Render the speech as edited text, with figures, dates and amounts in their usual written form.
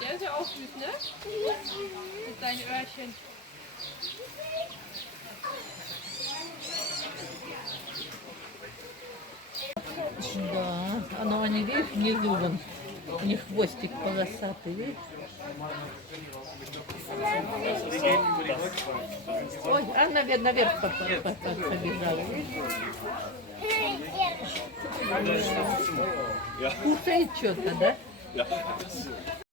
Der ist ja auch süß, ne? Mit seinen Öhrchen. Да, оно, они, видишь, внизу вон, у них хвостик полосатый, видишь? Ой, а наверх побежала, видишь? Кушает что-то, да?